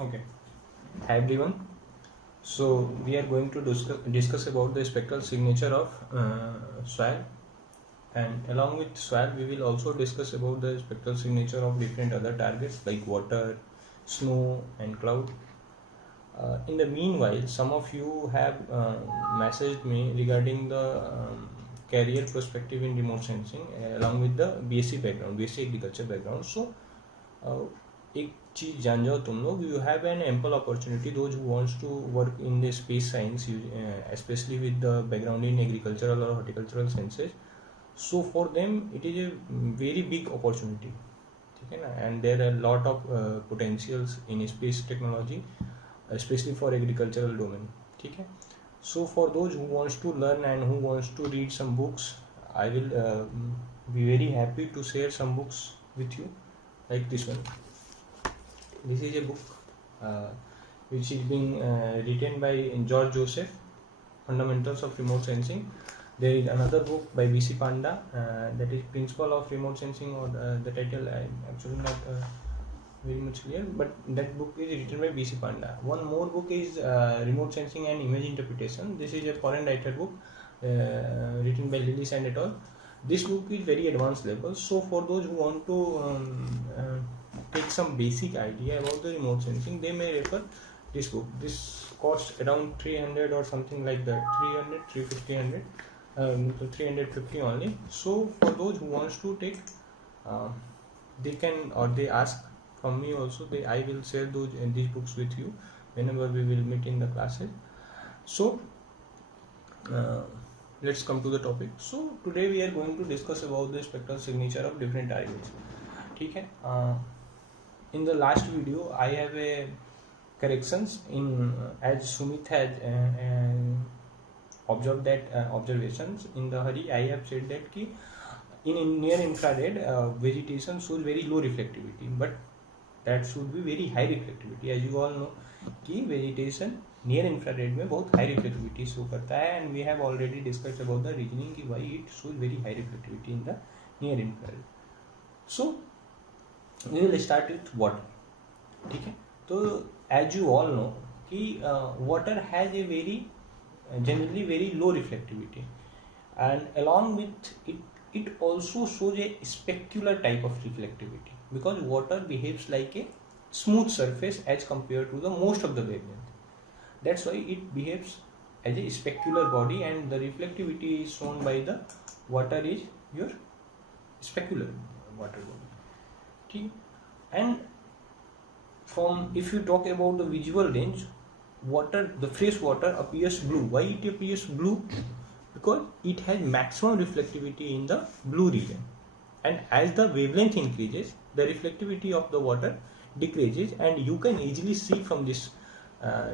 Okay. Hi everyone. So we are going to discuss about the spectral signature of soil, and along with soil we will also discuss about the spectral signature of different other targets like water, snow and cloud. In the meanwhile, some of you have messaged me regarding the career perspective in remote sensing along with the BSc background, BSc agriculture background. So एक चीज जान जाओ तुम लोग, you have an ample opportunity, those who wants to work in the space science, especially with the background in agricultural or horticultural sciences. So for them it is a very big opportunity, ठीक है ना, and there are a lot of potentials in space technology, especially for agricultural domain, ठीक है. So for those who wants to learn and who wants to read some books, I will be very happy to share some books with you, like this one. This is a book which is being written by George Joseph, Fundamentals of Remote Sensing. There is another book by B.C. Panda, that is Principle of Remote Sensing, or the title I am actually not very much clear, but that book is written by B.C. Panda. One more book is Remote Sensing and Image Interpretation. This is a foreign writer book written by Lillis and et al. This book is very advanced level, so for those who want to take some basic idea about the remote sensing, they may refer this book. This costs around 300 or something like that, 350 only. So for those who wants to take, they can, or they ask from me also, I will share these books with you whenever we will meet in the classes. So let's come to the topic. So today we are going to discuss about the spectral signature of different targets, ठीक है. In the last video I have a corrections in as Sumit has observed that observations in the hurry. I have said that ki in near infrared vegetation shows very low reflectivity, but that should be very high reflectivity. As you all know कि vegetation near infrared में बहुत high reflectivity show करता है, and we have already discussed about the reasoning कि why it shows very high reflectivity in the near infrared. So we will start with water, ठीक है. तो as you all know कि water has a very generally very low reflectivity, and along with it also shows a specular type of reflectivity, because water behaves like a smooth surface as compared to the most of the wavelength. That's why it behaves as a specular body, and the reflectivity is shown by the water is your specular water body. And from, if you talk about the visual range, water, the fresh water appears blue. Why it appears blue? Because it has maximum reflectivity in the blue region, and as the wavelength increases, the reflectivity of the water decreases, and you can easily see from this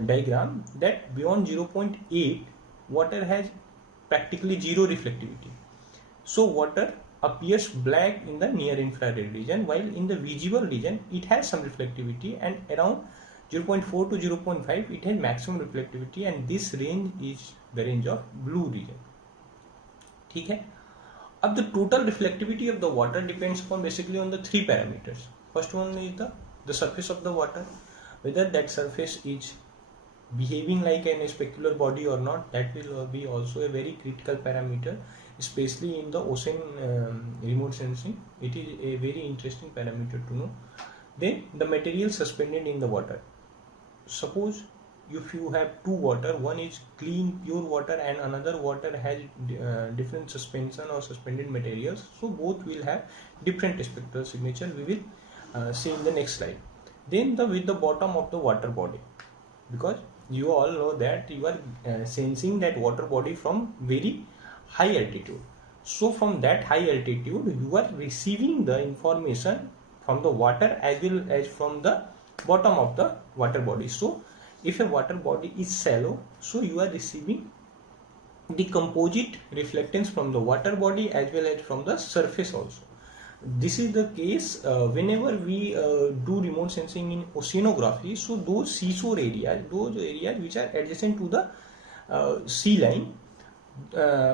diagram that beyond 0.8 water has practically zero reflectivity. So water appears black in the near infrared region, while in the visible region it has some reflectivity, and around 0.4 to 0.5 it has maximum reflectivity, and this range is the range of blue region, ठीक है. अब the total reflectivity of the water depends upon basically on the three parameters. First one is the surface of the water, whether that surface is behaving like an specular body or not. That will be also a very critical parameter, especially in the ocean remote sensing. It is a very interesting parameter to know. Then the material suspended in the water. Suppose if you have two water, one is clean pure water and another water has different suspension or suspended materials, so both will have different spectral signature. We will see in the next slide. Then with the bottom of the water body, because you all know that you are sensing that water body from very high altitude. So from that high altitude you are receiving the information from the water as well as from the bottom of the water body. So if a water body is shallow, so you are receiving the composite reflectance from the water body as well as from the surface also. This is the case whenever we do remote sensing in oceanography. So those seashore areas, those areas which are adjacent to the sea line,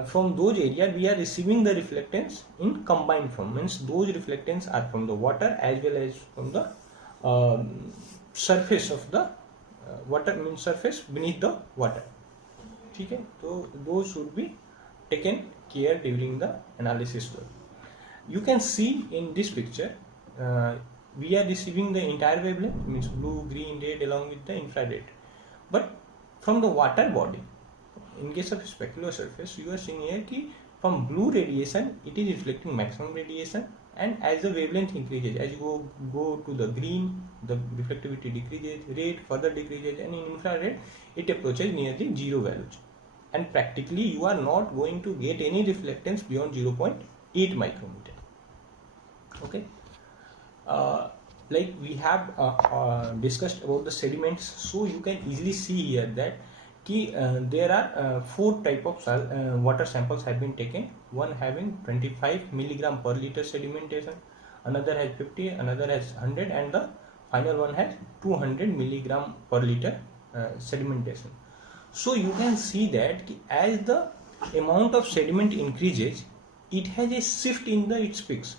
from those areas we are receiving the reflectance in combined form, means those reflectance are from the water as well as from the surface of the water, means surface beneath the water. ठीक है, तो those should be taken care during the analysis work. You can see in this picture we are receiving the entire wavelength, means blue, green, red along with the infrared, but from the water body, in case of specular surface, you are seeing here ki from blue radiation it is reflecting maximum radiation, and as the wavelength increases, as you go to the green, the reflectivity decreases, red further decreases, and in infrared it approaches near the zero values, and practically you are not going to get any reflectance beyond 0.8 micrometer. Okay, like we have discussed about the sediments, so you can easily see here that there are 4 type of water samples have been taken. One having 25 milligram per liter sedimentation, another has 50, another has 100, and the final one has 200 milligram per liter sedimentation. So you can see that as the amount of sediment increases, it has a shift in its peaks.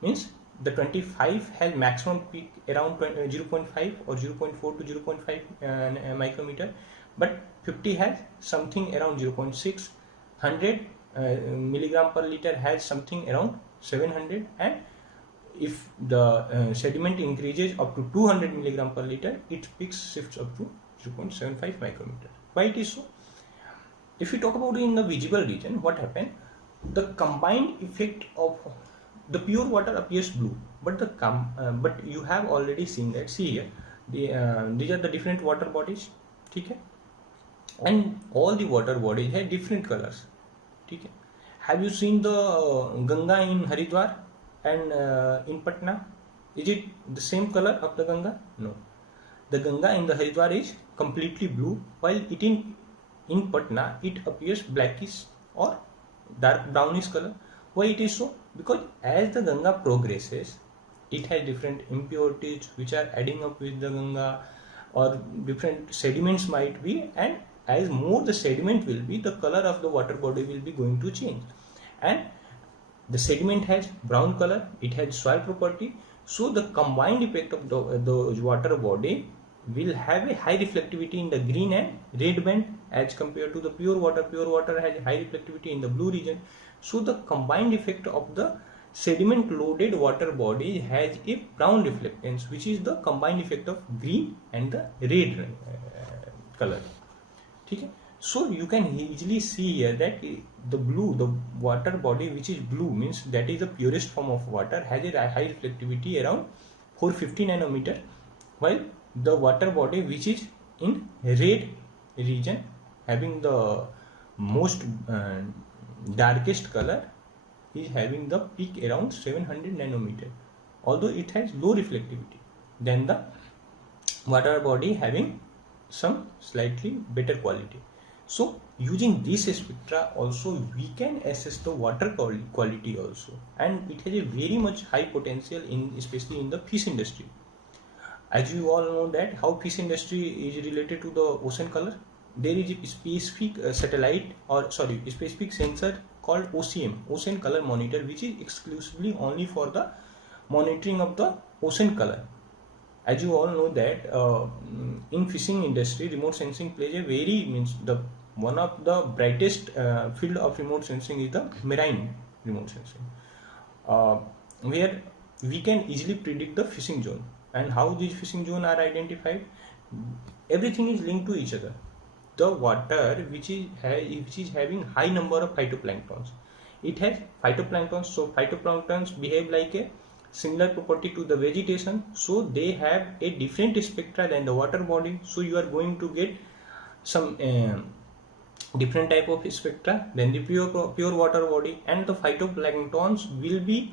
Means the 25 has maximum peak around 0.5 or 0.4 to 0.5 micrometer, but 50 has something around 0.6, 100 milligram per liter has something around 700, and if the sediment increases up to 200 milligram per liter, its peak shifts up to 0.75 micrometer. Why it is so? If we talk about in the visible region, what happened? The combined effect of the pure water appears blue, but but you have already seen that. See here, these are the different water bodies, okay? And all the water bodies have different colors, okay? Have you seen the Ganga in Haridwar and in Patna? Is it the same color of the Ganga? No. The Ganga in the Haridwar is completely blue, while it in Patna it appears blackish or dark brownish color. Why it is so? Because as the Ganga progresses, it has different impurities which are adding up with the Ganga, or different sediments might be, and as more the sediment will be, the color of the water body will be going to change. And the sediment has brown color, it has soil property, so the combined effect of the water body will have a high reflectivity in the green and red band as compared to the pure water. Pure water has high reflectivity in the blue region. So the combined effect of the sediment loaded water body has a brown reflectance, which is the combined effect of green and the red color. Okay? So you can easily see here that the water body which is blue, means that is the purest form of water, has a high reflectivity around 450 nanometer, while the water body which is in red region having the most darkest color is having the peak around 700 nanometer, although it has low reflectivity than the water body having some slightly better quality. So using this spectra also we can assess the water quality also, and it has a very much high potential especially in the fish industry. As you all know that how fish industry is related to the ocean color, there is a specific specific sensor called OCM, Ocean Color Monitor, which is exclusively only for the monitoring of the ocean color. As you all know that in fishing industry, remote sensing plays a one of the brightest field of remote sensing is the marine remote sensing, where we can easily predict the fishing zone. And how these fishing zones are identified? Everything is linked to each other. The water which is having high number of phytoplanktons, it has phytoplanktons. So phytoplanktons behave like a similar property to the vegetation, so they have a different spectra than the water body. So you are going to get some different type of spectra than the pure water body, and the phytoplanktons will be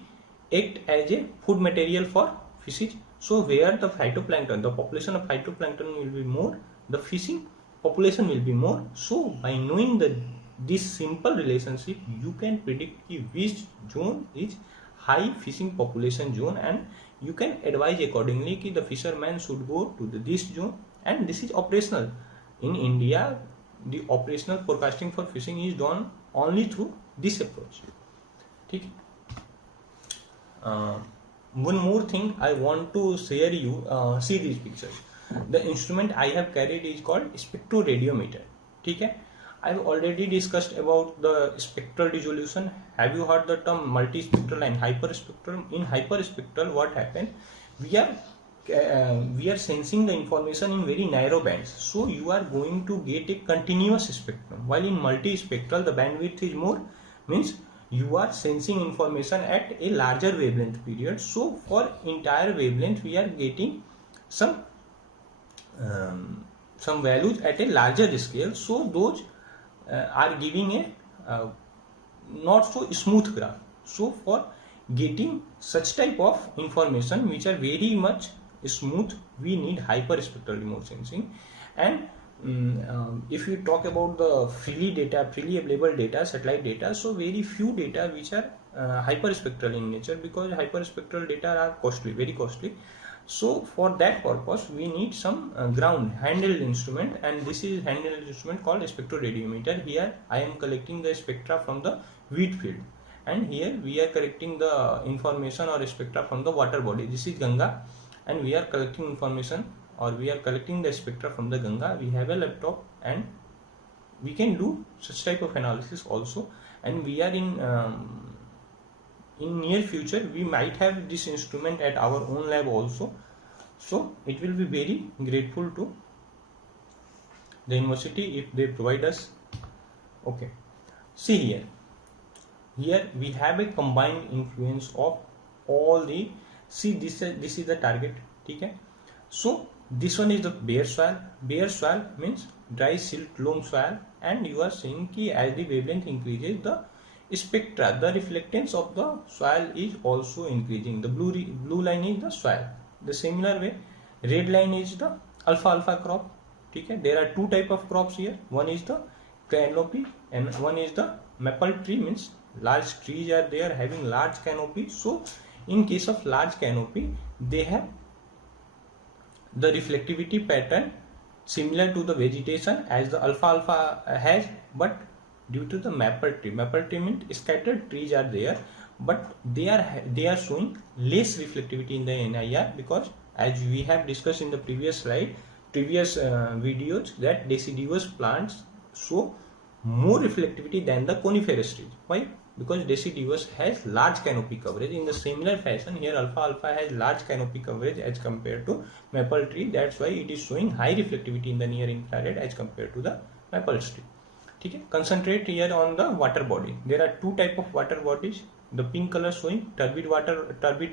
act as a food material for fishes. So where the phytoplankton, the population of phytoplankton will be more, the fishing population will be more. So by knowing this simple relationship, you can predict which zone is high fishing population zone, and you can advise accordingly कि the fisherman should go to this zone. And this is operational in India. The operational forecasting for fishing is done only through this approach. ठीक है? one more thing I want to share you. See these pictures. The instrument I have carried is called spectroradiometer. Okay, I've already discussed about the spectral resolution. Have you heard the term multispectral and hyperspectral? In hyperspectral, what happens? We are sensing the information in very narrow bands, so you are going to get a continuous spectrum. While in multispectral, the bandwidth is more, means you are sensing information at a larger wavelength period. So for entire wavelength, we are getting some values at a larger scale. So those are giving a not so smooth graph. So for getting such type of information which are very much smooth, we need hyperspectral remote sensing. And if you talk about the freely available data, satellite data, so very few data which are hyperspectral in nature, because hyperspectral data are costly, very costly. So for that purpose, we need some ground handheld instrument, and this is handheld instrument called spectroradiometer. Here I am collecting the spectra from the wheat field, and here we are collecting the information or spectra from the water body. This is Ganga, and we are collecting information, or we are collecting the spectra from the Ganga. We have a laptop and we can do such type of analysis also, and we are in near future we might have this instrument at our own lab also. So it will be very grateful to the university if they provide us. Okay, see here we have a combined influence of all the, see this is the target. Okay, so this one is the bare soil. Bare soil means dry silt loam soil, and you are seeing ki as the wavelength increases, the spectra, the reflectance of the soil is also increasing. The blue line is the soil. The similar way, red line is the alpha crop. Okay, there are two type of crops here. One is the canopy and one is the maple tree, means large trees are there having large canopy. So in case of large canopy, they have the reflectivity pattern similar to the vegetation as the alpha has, but due to the maple tree means scattered trees are there, but they are showing less reflectivity in the NIR, because as we have discussed in the previous videos, that deciduous plants show more reflectivity than the coniferous trees. Why? Because deciduous has large canopy coverage. In the similar fashion, here alpha has large canopy coverage as compared to maple tree. That's why it is showing high reflectivity in the near infrared as compared to the maple tree. Okay, concentrate here on the water body. There are two type of water bodies. The pink color showing turbid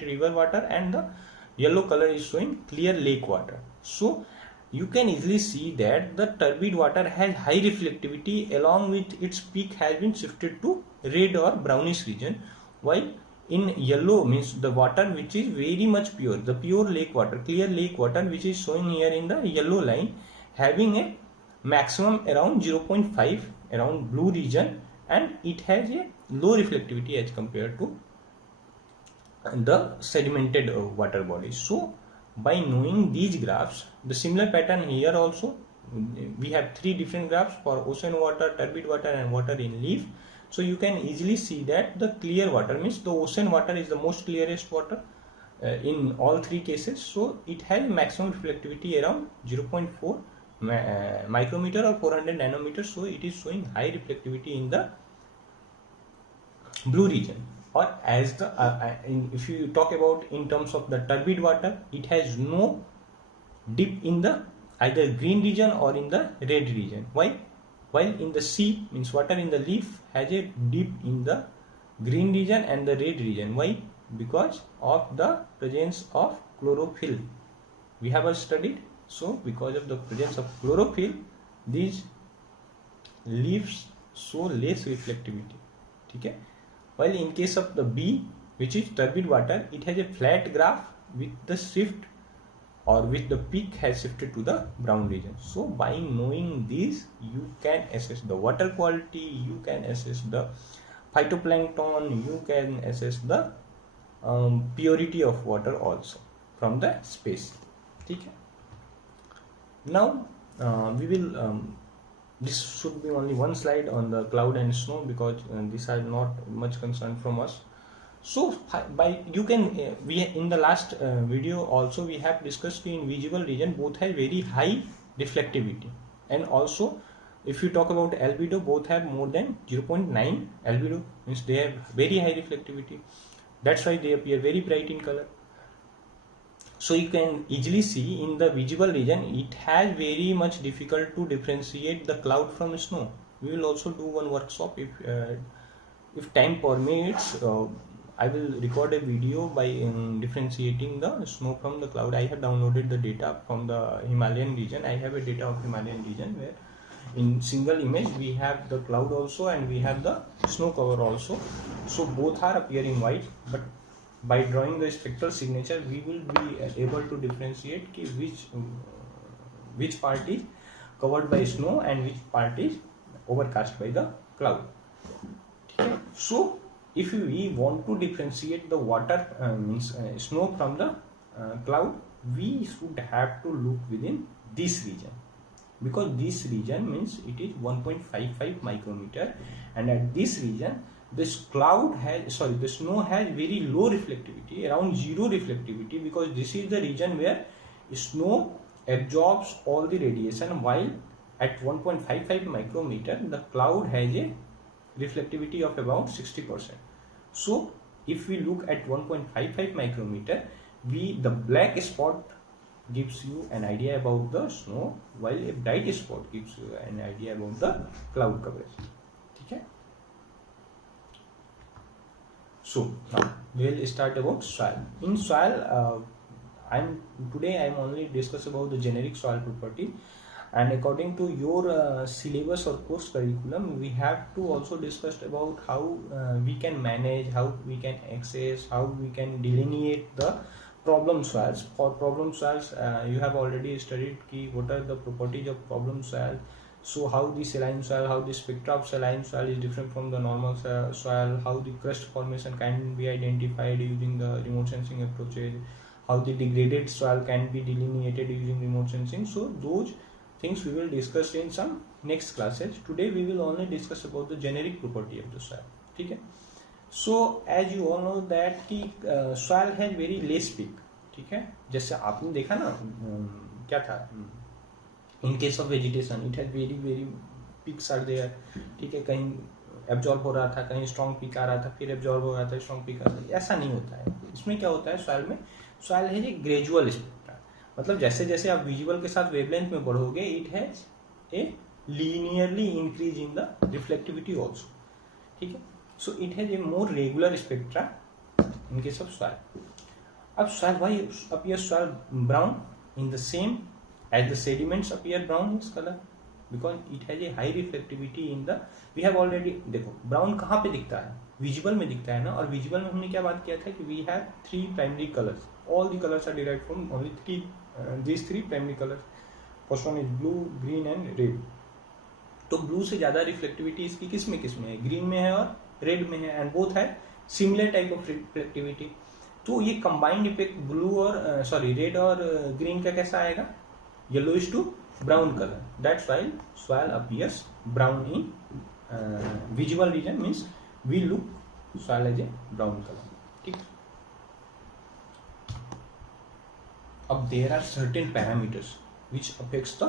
river water, and the yellow color is showing clear lake water. So you can easily see that the turbid water has high reflectivity, along with its peak has been shifted to red or brownish region, while in yellow means the water which is very much pure, the pure lake water, clear lake water, which is showing here in the yellow line, having a maximum around 0.5 around blue region, and it has a low reflectivity as compared to the sedimented water body. So by knowing these graphs, the similar pattern here also, we have three different graphs for ocean water, turbid water and water in leaf. So you can easily see that the clear water means the ocean water is the most clearest water in all three cases. So it has maximum reflectivity around 0.4 micrometer or 400 nanometers. So it is showing high reflectivity in the blue region. Or as the if you talk about in terms of the turbid water, it has no dip in the either green region or in the red region. Why? While in the sea means water in the leaf has a dip in the green region and the red region. Why? Because of the presence of chlorophyll. We have studied. So because of the presence of chlorophyll, these leaves show less reflectivity. Okay. While in case of the B, which is turbid water, it has a flat graph with the shift or with the peak has shifted to the brown region. So by knowing this, you can assess the water quality, you can assess the phytoplankton, you can assess the purity of water also from the space. Okay. Now we will this should be only one slide on the cloud and snow, because these are not much concerned from us. So by you can we in the last video also we have discussed in visible region both have very high reflectivity, and also if you talk about albedo, both have more than 0.9 albedo, means they have very high reflectivity. That's why they appear very bright in color. So you can easily see in the visible region it has very much difficult to differentiate the cloud from snow. We will also do one workshop if time permits. I will record a video by differentiating the snow from the cloud. I have downloaded the data from the Himalayan region. I have a data of Himalayan region where in single image we have the cloud also and we have the snow cover also. So both are appearing white, but by drawing the spectral signature we will be able to differentiate ki which part is covered by snow and which part is overcast by the cloud. Okay. So if we want to differentiate the water means snow from the cloud, we should have to look within this region, because this region means it is 1.55 micrometer, and at this region this the snow has very low reflectivity, around zero reflectivity, because this is the region where snow absorbs all the radiation, while at 1.55 micrometer the cloud has a reflectivity of about 60%. So if we look at 1.55 micrometer, the black spot gives you an idea about the snow, while a bright spot gives you an idea about the cloud coverage. Okay. So now we will start about soil. In soil, today I'm only discuss about the generic soil property, and according to your syllabus or course curriculum, we have to also discuss about how we can manage, how we can access, how we can delineate the problem soils. For problem soils, you have already studied what are the properties of problem soil. So how the saline soil, how the spectra of saline soil is different from the normal soil, how the crust formation can be identified using the remote sensing approaches, how the degraded soil can be delineated using remote sensing. So those things we will discuss in some next classes. Today we will only discuss about the generic property of the soil. Okay. So as you all know that कि soil has very less peak. ठीक है, जैसे आपने देखा ना क्या था, in case of vegetation it has very peaks are there. ठीक है, कहीं एब्जॉर्ब हो रहा था, कहीं स्ट्रॉन्ग पीक आ रहा था, फिर एब्जॉर्ब हो रहा था, स्ट्रॉन्ग पीक आ रहा था. ऐसा नहीं होता है. इसमें क्या होता है, सॉइल में सॉइल है ये ग्रेजुअल स्पेक्ट्रा, मतलब जैसे जैसे आप विजुअल के साथ वेवलेंथ में बढ़ोगे it has A linearly increase in the reflectivity also. ठीक है. So it has a more regular spectra in case of soil. अब soil, why appears soil brown in the same as the sediments appear brown in color? Because it has a high reflectivity in the. We have already देखो brown कहाँ पे दिखता है, visible में दिखता है ना. और visible में हमने क्या बात किया था कि we have three primary colors. All the colors are derived from only these three primary colors. First one is blue, green and red. तो ब्लू से ज्यादा रिफ्लेक्टिविटी इसकी किस में है, ग्रीन में है और रेड में है, एंड बोथ है सिमिलर टाइप ऑफ रिफ्लेक्टिविटी. तो ये कंबाइंड इफेक्ट ब्लू और रेड और ग्रीन का कैसा आएगा, yellowish to brown colour. That's why soil appears brown in visual region, means we look soil as a brown colour. ठीक. अब there are certain parameters which affects the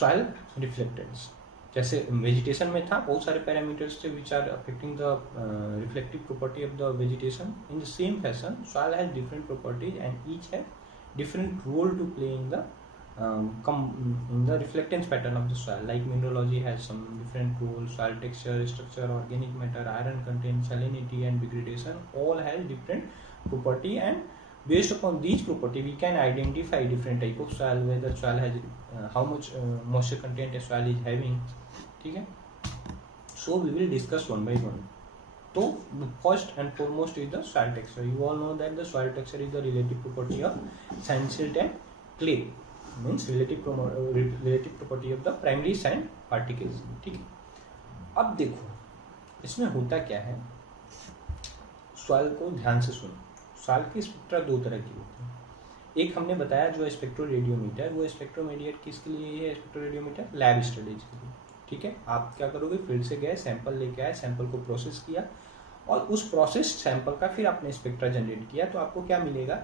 soil reflectance. जैसे vegetation में था बहुत सारे पैरामीटर्स थे which are affecting the reflective property of the vegetation. In the same fashion soil has different properties and each has different role to play in the reflectance pattern of the soil. Like mineralogy has some different roles, soil texture, structure, organic matter, iron content, salinity and degradation all has different property, and based upon these property we can identify different type of soil, whether soil has how much moisture content a soil is having. ठीक है. So we will discuss one by one. So the first and foremost is the soil texture. You all know that the soil texture is the relative property of sand silt and clay, means relative property of the primary sand particles. ठीक है. अब देखो इसमें होता क्या है, soil को ध्यान से सुनो. सॉइल की स्पेक्ट्रा दो तरह की होती है. एक हमने बताया जो स्पेक्ट्रोरेडियोमीटर, वो स्पेक्ट्रोमीटर किसके लिए है, स्पेक्ट्रोरेडियोमीटर लैब स्टडीज के लिए. ठीक है. आप क्या करोगे, फील्ड से गए, सैंपल लेके आए, सैंपल को प्रोसेस किया और उस प्रोसेस सैंपल का फिर आपने स्पेक्ट्रा जनरेट किया, तो आपको क्या मिलेगा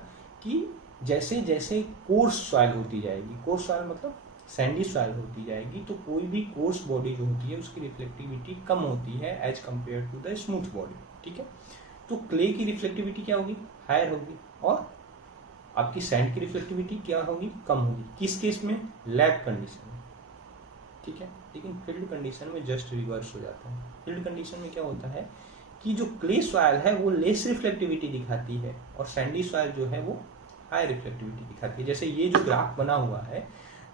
कि जैसे जैसे कोर्स सॉइल होती जाएगी, कोर्स सॉइल मतलब सैंडी सॉइल होती जाएगी, तो कोई भी कोर्स बॉडी जो होती है उसकी रिफ्लेक्टिविटी कम होती है as compare to the smooth body, ठीक है। तो क्ले की रिफ्लेक्टिविटी क्या होगी, हायर होगी, और आपकी सैंड की रिफ्लेक्टिविटी क्या होगी, कम होगी। किस केस में, लैब कंडीशन में, ठीक है। लेकिन फील्ड कंडीशन में जस्ट रिवर्स हो जाता है। फील्ड कंडीशन में क्या होता है कि जो क्ले सॉइल है वो लेस रिफ्लेक्टिविटी दिखाती है और सैंडी सॉइल जो है वो हाई रिफ्लेक्टिविटी दिखाती है। जैसे ये जो ग्राफ बना हुआ है,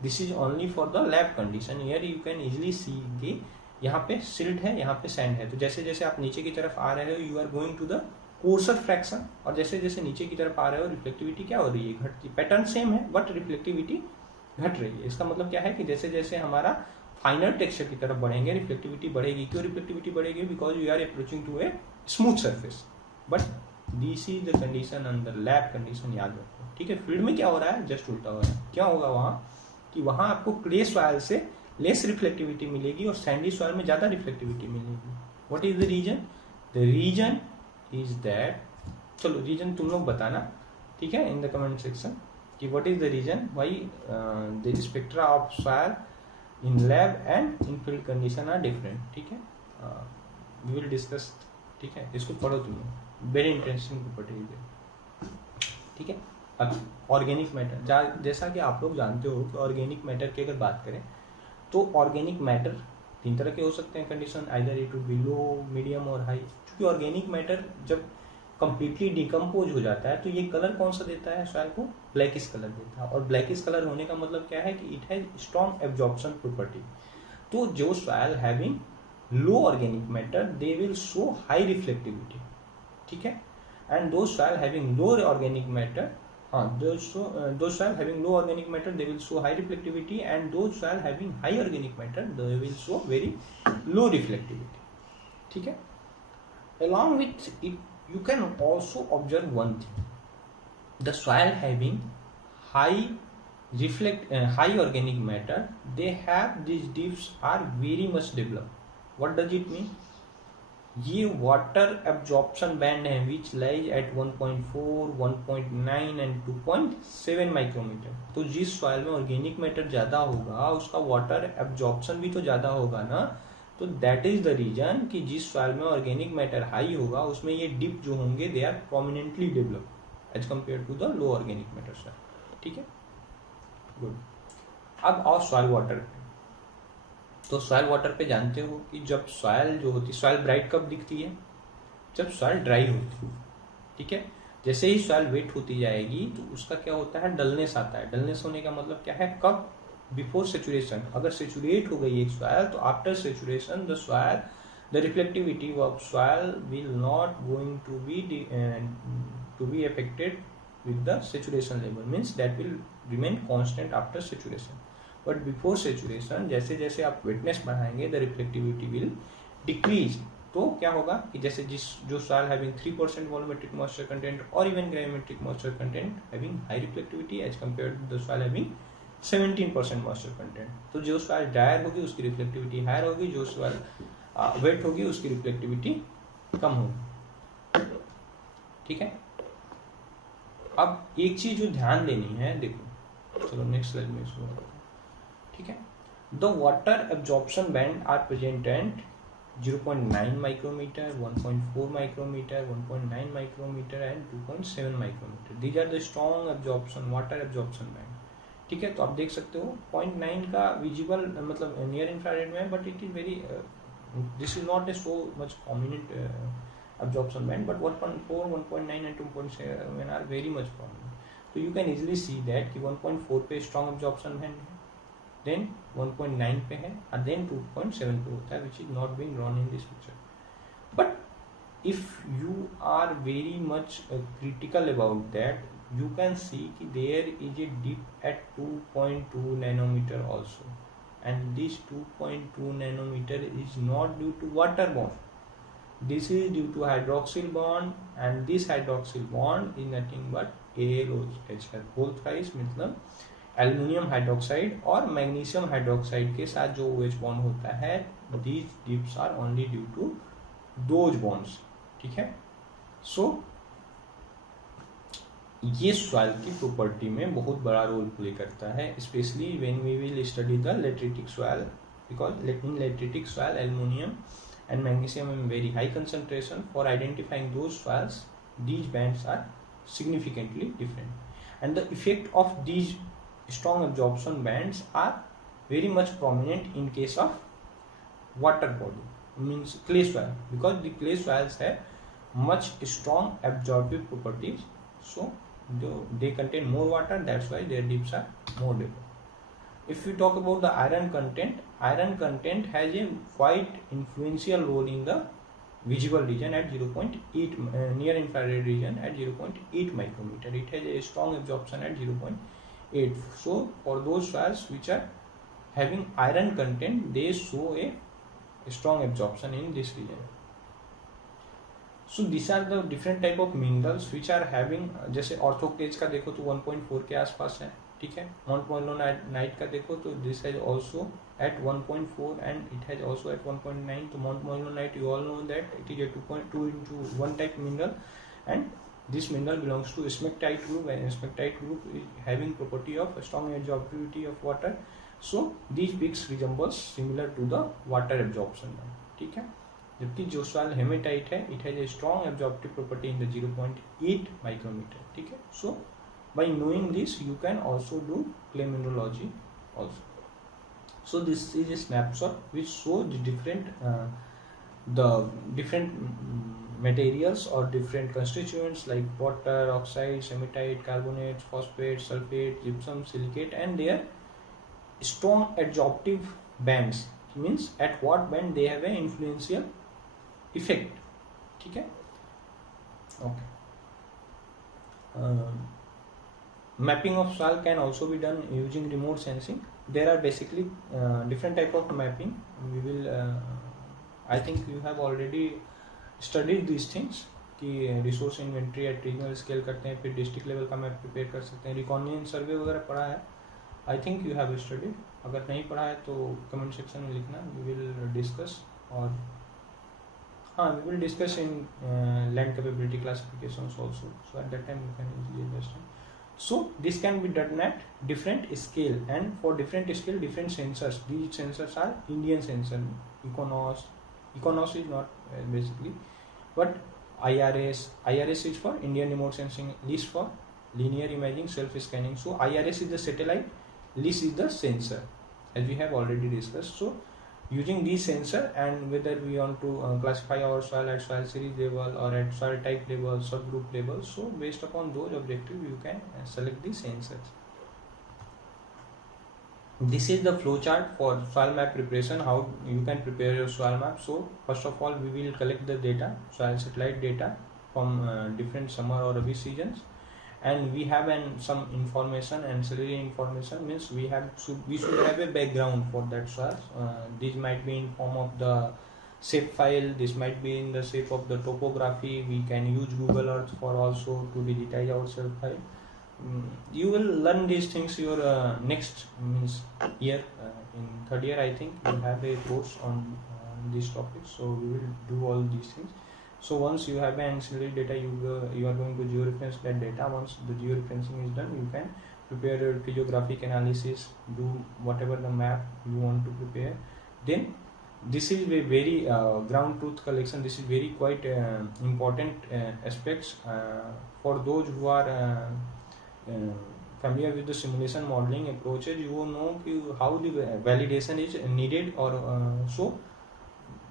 this is only for the lab condition. Here you can easily सी कि यहाँ पे सिल्ट है, यहाँ पे सैंड है, तो जैसे जैसे आप नीचे की तरफ आ रहे हो you are going to the coarser fraction, और जैसे जैसे नीचे की तरफ आ रहे हो रिफ्लेक्टिविटी क्या हो रही है, घटती। पैटर्न सेम है बट रिफ्लेक्टिविटी घट रही है। इसका मतलब क्या है कि जैसे जैसे हमारा फाइनल टेक्सचर की तरफ बढ़ेंगे रिफ्लेक्टिविटी बढ़ेगी। क्यों रिफ्लेक्टिविटी बढ़ेगी, because you are approaching to a smooth surface. But this is the condition under lab condition, याद रखो, ठीक है। फील्ड में क्या हो रहा है, जस्ट उल्टा हो रहा है। क्या होगा वहाँ कि वहाँ आपको क्ले सॉइल से लेस रिफ्लेक्टिविटी मिलेगी और सैंडी सॉइल में ज़्यादा रिफ्लेक्टिविटी मिलेगी। What is the reason, the reason is that, चलो रीजन तुम लोग बताना, ठीक है, इन द कमेंट सेक्शन कि what is the reason why the spectra of soil in lab and in field condition are different, ठीक है। वी विल डिस्कस, ठीक है। इसको पढ़ो तुम लोग, वेरी इंटरेस्टिंग प्रॉपर्टी है, ठीक है। अब ऑर्गेनिक मैटर, जैसा कि आप लोग जानते हो कि ऑर्गेनिक मैटर की अगर बात करें तो ऑर्गेनिक मैटर 3 तरह के हो सकते हैं condition, either it will be low, medium और हाई। क्योंकि ऑर्गेनिक मैटर जब कंप्लीटली डिकम्पोज हो जाता है तो ये कलर कौन सा देता है सॉइल को, ब्लैकिश कलर देता है। और ब्लैकिश कलर होने का मतलब क्या है कि it has strong absorption property. तो जो soil having low organic matter they will show high reflectivity, ठीक है। एंड दो soil having low organic matter, those soil having low organic matter they will show high reflectivity, and those soil having high organic matter they will show very low reflectivity, ठीक है। Along with it you can also observe one thing, the soil having high organic matter they have these dips are very much developed. What does it mean, ये water absorption band है which lies at 1.4, 1.9 and 2.7 micrometer. तो जिस soil में organic matter ज़्यादा होगा उसका water absorption भी तो ज़्यादा होगा ना। तो दैट इज द रीजन कि जिस सॉइल में ऑर्गेनिक मैटर हाई होगा उसमें ये डिप जो होंगे they are prominently develop as compare to the low organic matter soil, ठीक है, गुड। अब आओ सॉइल वाटर। तो सॉइल वाटर पे जानते हो कि जब सॉइल जो होती है, सॉइल ब्राइट कब दिखती है, जब सॉइल ड्राई होती है, ठीक है। जैसे ही सॉइल वेट होती जाएगी तो उसका क्या होता है, डलनेस आता है। डलनेस होने का मतलब क्या है, कब, बिफोर सेचुरेशन। अगर सेचुरेट हो गई एक सॉइल तो after saturation the soil, the reflectivity of soil will not going to be affected with the saturation level, means that will remain constant after saturation. But before saturation जैसे जैसे आप वेटनेस बढ़ाएंगे the reflectivity will decrease. तो क्या होगा कि जैसे जो soil having 3% volumetric moisture content और even gravimetric moisture content having high reflectivity as compare to the soil having 17% moisture content. तो जो सॉइल ड्रायर होगी उसकी रिफ्लेक्टिविटी हायर होगी, जो सॉइल वेट होगी उसकी रिफ्लेक्टिविटी कम होगी, ठीक है। अब एक चीज जो ध्यान देनी है, देखो, चलो नेक्स्ट स्लाइड में इसको, ठीक है। The water absorption band are present at 0.9 micrometer, 1.4 micrometer, 1.9 micrometer and 2.7 micrometer. These are the strong absorption, water absorption band, ठीक है। तो आप देख सकते हो 0.9 का विजिबल मतलब नियर इंफ्रारेड में है, but it is very, this is not a so much prominent absorption band, but 1.4, 1.9 and 2.7 are very much prominent. तो you can easily see that कि 1.4 पे स्ट्रॉन्ग एब्जॉर्प्शन बैंड है, देन 1.9 पे है, और देन 2.7 पे होता है, which is not being drawn in this picture. But if you are very much critical about that, you can see कि there is a dip at 2.2 nanometer also, and this 2.2 nanometer is not due to water bond, this is due to hydroxyl bond, and this hydroxyl bond is nothing but AlOH है, whole thrice मतलब aluminium hydroxide और magnesium hydroxide के साथ जो OH bond होता है, these dips are only due to those bonds, ठीक है। सो ये सॉइल की प्रॉपर्टी में बहुत बड़ा रोल प्ले करता है, specially when we will study the lateritic soil, because in lateritic soil aluminium and magnesium in very high concentration. For identifying those soils, these bands are significantly different, and the effect of these strong absorption bands are very much prominent in case of water body, means clay soil, because the clay soils have much strong absorptive properties. So they contain more water, that's why their dips are more deep. If we talk about the iron content has a quite influential role in the visible region at 0.8 near infrared region at 0.8 micrometer. It has a strong absorption at 0.8. So for those soils which are having iron content, they show a strong absorption in this region. So these are the different type of minerals which are having, जैसे ऑर्थोक्लेज का देखो तो 1.4 के आसपास है, ठीक है। मॉन्ट मोलोनाइट का देखो तो this has also at 1.4 and it has also at 1.9. तो मॉन्ट मोलोनाइट you all know that it is a 2.2 into 1 type mineral, and this mineral belongs to smectite group, and smectite group is having property of strong absorptivity of water. So these peaks resembles similar to the water absorption, ठीक है। जबकि जो soil hematite है, it has a strong absorptive property in the 0.8 micrometre, ठीक है। So by knowing this you can also do clay mineralogy also. So this is a snapshot which shows the different materials or different constituents like water, oxides, hematite, carbonates, phosphates, sulfate, gypsum, silicate, and their strong adsorptive bands, means at what band they have an influential effect. ठीक है. Okay. Mapping of soil can also be done using remote sensing. There are basically different type of mapping. We will I think you have already studied these things कि resource inventory at regional scale करते हैं, फिर district level का map prepare कर सकते हैं, recognition सर्वे वगैरह पढ़ा है. I think you have studied. अगर नहीं पढ़ा है तो कमेंट सेक्शन में लिखना, वी विल डिस्कस. और हाँ, we will discuss in land capability classifications also, so at that time you can easily understand. So this can be done at different scale, and for different scale different sensors. These sensors are Indian sensor, Econos is not basically, but IRS is for Indian remote sensing, LIS for linear imaging self scanning. So IRS is the satellite, LIS is the sensor, as we have already discussed. So using these sensor, and whether we want to classify our soil at soil series level or at soil type level, subgroup level, so based upon those objectives you can select the sensors. This is the flow chart for soil map preparation, how you can prepare your soil map. So first of all we will collect the data, soil satellite data from different summer or rabi seasons, and we have some information, ancillary information, means we should have a background for that soil. This might be in form of the shape file, this might be in the shape of the topography. We can use Google Earth for also to digitize our shape file. You will learn these things your next means year, in third year I think you have a course on these topics, so we will do all these things. So once you have ancillary data, you are going to georeference that data. Once the georeferencing is done, you can prepare your physiographic analysis, do whatever the map you want to prepare. Then this is a very ground truth collection. This is very quite important aspects for those who are familiar with the simulation modeling approaches. You will know how the validation is needed, or so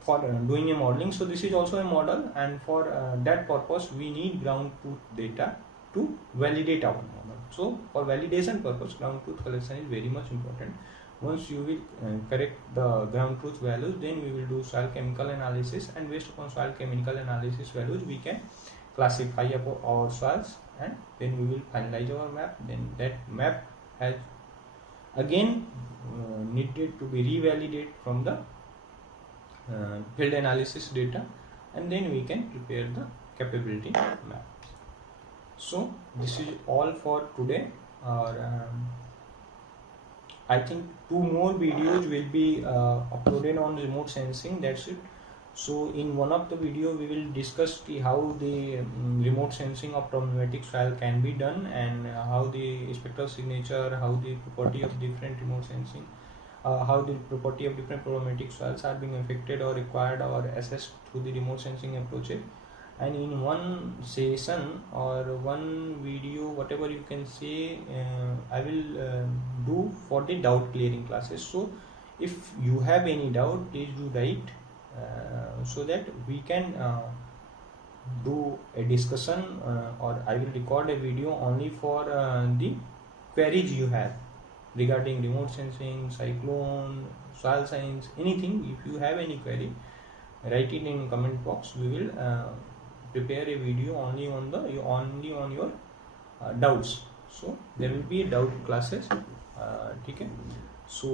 for doing a modeling. So this is also a model, and for that purpose we need ground truth data to validate our model. So for validation purpose, ground truth collection is very much important. Once you will correct the ground truth values, then we will do soil chemical analysis, and based upon soil chemical analysis values we can classify our soils, and then we will finalize our map. Then that map has again needed to be revalidated from the field analysis data, and then we can prepare the capability map. So this is all for today. I think 2 more videos will be uploaded on remote sensing. That's it. So in one of the video we will discuss how the remote sensing of pneumatic soil can be done, and how the spectral signature, how the property of different remote sensing, how the property of different pneumatic soils are being affected or required or assessed through the remote sensing approaches. And in one session or one video, whatever you can say, I will do for the doubt clearing classes. So if you have any doubt, please do write, so that we can do a discussion, or I will record a video only for the queries you have regarding remote sensing, cyclone, soil science, anything. If you have any query, write it in comment box. We will prepare a video only on your doubts. So there will be doubt classes. ठीक है. So